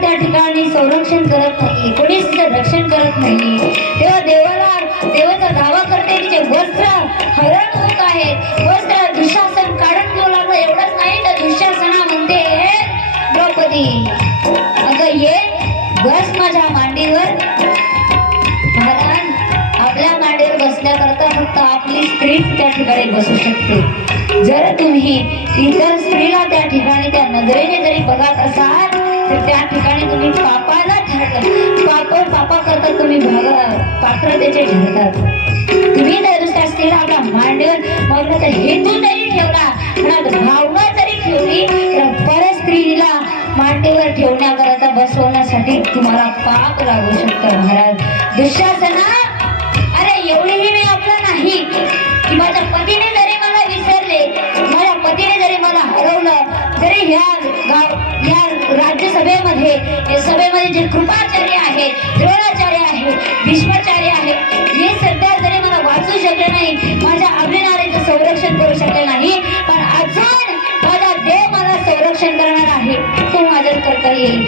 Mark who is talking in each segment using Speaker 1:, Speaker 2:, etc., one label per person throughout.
Speaker 1: त्या ठिकाणी संरक्षण करत नाही कोणीच तिचं रक्षण करत नाही तेव्हा देवाला देवाचा दावा करते तिचे वस्त्र हरण होत आहेत. फक्त आपली स्त्रीच त्या ठिकाणी बसू शकते. जर तुम्ही इतर स्त्रीला त्या ठिकाणी त्या नजरेने जरी बघत असाल तर त्या ठिकाणी तुम्ही पापाला ठरतात पाप पापा करता तुम्ही भाग पात्रतेचे ठरतात. तुम्ही जर दुसऱ्या स्त्रीला आपल्या मांडीवर मरण्याचा हेतू जरी ठेवला मनात भावना जरी ठेवली तर परत स्त्रीला मांडीवर ठेवण्याकरता बसवण्यासाठी तुम्हाला पाप लागू शकतं महाराज. दुःशासना अरे एवढीही मी नाही. की माझ्या पतीने जरी मला विसरले माझ्या पतीने जरी मला हरवलं जरी ह्या गाव या राज्यसभेमध्ये सभेमध्ये जे कृपाचार्य आहे द्रोणाचार्य आहे भीष्माचार्य आहेत हे सध्या जरी मला वाचू शकले नाही माझ्या अभिनारेचं संरक्षण करू शकले नाही पण अजून माझा देव मला संरक्षण करणार आहे तो माझ्या करता येईल.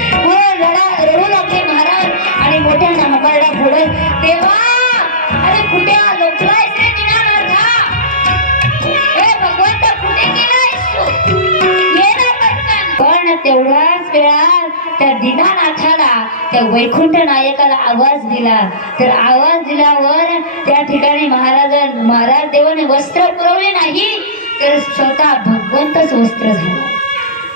Speaker 1: तेवढ्याच वेळात त्या दिनानाथाला त्या वैकुंठ नायकाला आवाज दिला. तर आवाज दिल्यावर त्या ठिकाणी महाराज महाराज देवाने वस्त्र पुरवले नाही तर स्वतः भगवंतच वस्त्र झाला.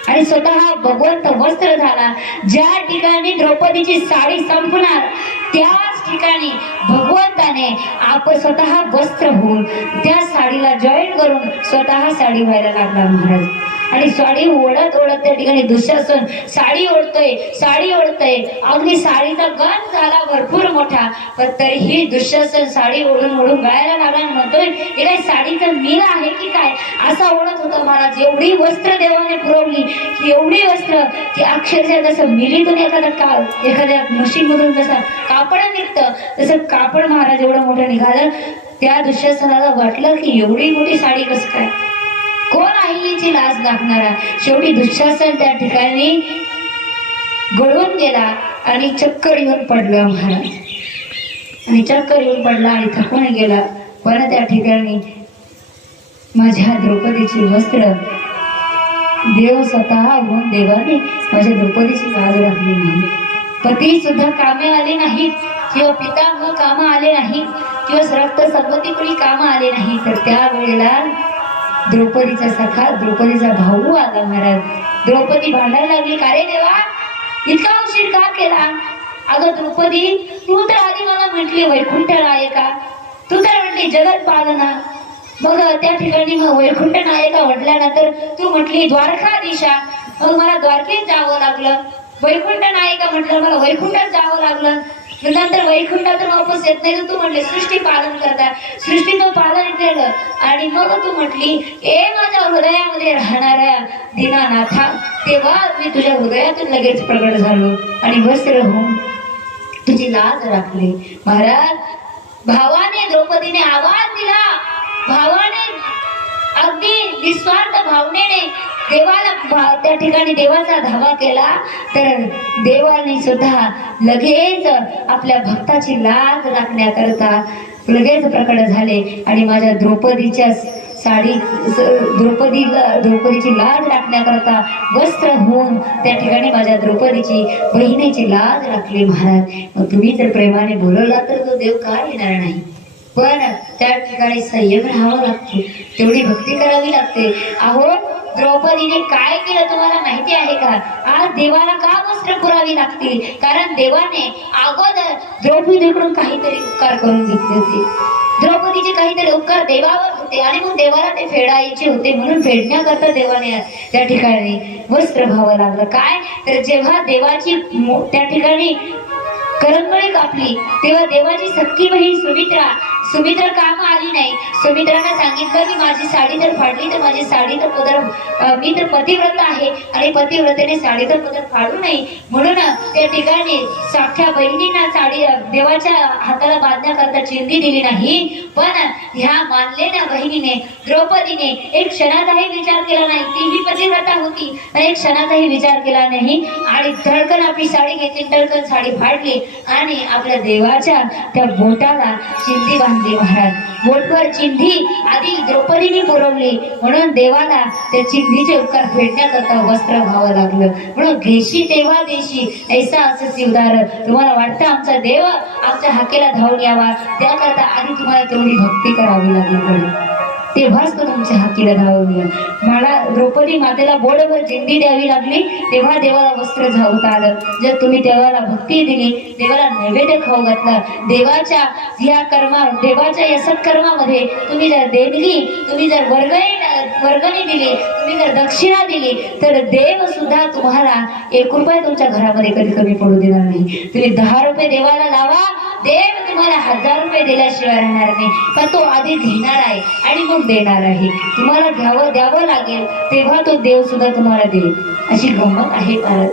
Speaker 1: आणि स्वतः भगवंत वस्त्र झाला. ज्या ठिकाणी द्रौपदीची साडी संपणार त्याच ठिकाणी भगवंताने आप स्वतः वस्त्र होऊन त्या साडीला जॉईन करून स्वतः साडी व्हायला लागला महाराज. आणि साडी ओढत ओढत त्या ठिकाणी दुःशासन. साडी ओढतोय साडी ओढतोय. अगदी साडीचा गण झाला भरपूर मोठा. पण तरीही दुःशासन साडी ओढून ओढून गायला लागला म्हणतोय हे काय साडीचं मील आहे की काय? असा ओढत होता महाराज. एवढी वस्त्र देवाने पुरवली की एवढी वस्त्र की अक्षरशः जसं मिलीतून एखादा का एखाद्या मशीन मधून जसं कापड निघतं तसं कापड महाराज एवढं मोठं निघालं. त्या दुःशासनाला वाटलं की एवढी मोठी साडी कसं काय? कोण लाज दाखणारा शेवटी दुःशासन त्या ठिकाणी गळून गेला आणि चक्कर येऊन पडला महाराज. आणि चक्कर येऊन पडला आणि थकून गेला. पण त्या ठिकाणी माझ्या द्रौपदीची वस्त्र देव स्वतः होऊन देवाने माझ्या द्रौपदीची लाज राखली नाही. पती सुद्धा कामे आले नाहीत. किंवा पिता कामं आले नाहीत. किंवा रक्त संबंधी कुणी कामं आले नाही तर त्या वेळेला द्रौपदीचा सखा द्रौपदीचा भाऊ आला महाराज. द्रौपदी भांडायला लागली का रे देवा? इतका उशीर का केला? अगं द्रौपदी तू तर आधी मला म्हटली वैकुंठ नायका तू तर म्हटली जगत पालना मग त्या ठिकाणी मग वैकुंठ नायका म्हटल्यानंतर तू म्हटली द्वारका दिशा मग मला द्वारकेत जावं लागलं. वैकुंठ नायका म्हटलं मला वैकुंठात जावं लागलं. नंतर वैकुंठातून वापस येत नाही तर तू म्हणले सृष्टी पालन करता. सृष्टीचं पालन केलं आणि मग तू म्हटली ए माझ्या हृदयामध्ये राहणाऱ्या दिनानाथा तेव्हा मी तुझ्या हृदयातून लगेच प्रगट झालो आणि वस्त्र होऊन तुझी लाज राखली. महाराज भावाने द्रौपदीने आवाज दिला. भावाने अगदी निस्वार्थ भावनेने देवाला त्या ठिकाणी देवाचा धावा केला तर देवाने सुद्धा लगेच आपल्या भक्ताची लाज राखण्याकरता लगेच प्रकट झाले. आणि माझ्या द्रौपदीच्या साडी द्रौपदी द्रौपदीला द्रौपदीची लाज राखण्याकरता वस्त्र होऊन त्या ठिकाणी माझ्या द्रौपदीची बहिणीची लाज राखली महाराज. मग तुम्ही जर प्रेमाने बोलवला तर तो देव का येणार नाही? पण त्या ठिकाणी संयम राहावा लागतो. तेवढी भक्ती करावी लागते. आहो द्रौपदीने काय केलं तुम्हाला माहिती आहे का? आज देवाला का वस्त्र पुरावी लागतील? कारण देवाने अगोदर द्रौपदीकडून काहीतरी उपकार करून घेतले होते. द्रौपदीचे काहीतरी उपकार देवावर होते आणि मग देवाला ते फेडायचे होते म्हणून फेडण्याकरता देवाने त्या ठिकाणी वस्त्र व्हावं लागलं. काय? तर जेव्हा देवाची त्या ठिकाणी करंगळी कापली तेव्हा देवाची सख्खी बहीण सुमित्रा सुमित्रा काम आली नाही. सुमित्रानं सांगितलं की माझी साडी जर फाडली तर माझी साडी तर पदर मी तर पतिव्रत आहे आणि पतिव्रतेने साडी तर पदर फाडू नये. म्हणून त्या ठिकाणी साख्या बहिणींना साडी देवाच्या हाताला बांधण्याकरता चिंधी दिली नाही. पण ह्या मानलेल्या बहिणीने द्रौपदीने एक क्षणाचाही विचार केला नाही. तीही पतिव्रता होती पण एक क्षणाचाही विचार केला नाही. आणि धडकन आपली साडी घेतली धडकन साडी फाडली आणि आपल्या देवाच्या त्या बोटाला चिंधी बांधली. महाराज बोटवर चिंधी आधी द्रौपदीने पुरवली. म्हणून देवाला त्या चिंधीचे उपकार फेडण्याकरता वस्त्र व्हावं लागलं. म्हणून घेशी तेव्हा देशी ऐसा असं शिवदार. तुम्हाला वाटतं आमचा देव आमच्या हाकेला धावून यावा? त्याकरता आधी तुम्हाला तेवढी भक्ती करावी लागली. म्हणून तेव्हाच तो तुमच्या हातीला धावून मला द्रौपदी मातेला बोडभर जिंदी द्यावी लागली तेव्हा देवाला वस्त्र झावता आलं. जर तुम्ही देवाला भक्ती दिली देवाला नैवेद्य खाऊ घातलं देवाच्या या कर्मा देवाच्या या सत्कर्मामध्ये तुम्ही जर देणगी तुम्ही जर वर्गणी वर्गणी दिली तुम्ही जर दक्षिणा दिली तर देव सुद्धा तुम्हाला एक रुपये तुमच्या घरामध्ये कधी कमी पडू देणार नाही. तुम्ही दहा रुपये देवाला लावा देव तुम्हाला हजार रुपये दिल्याशिवाय राहणार नाही पण तो आधी घेणार आहे आणि मग देणार आहे. तुम्हाला घ्यावं द्यावं लागेल तेव्हा तो देव सुद्धा तुम्हाला देईल. अशी गंमत आहे भारत.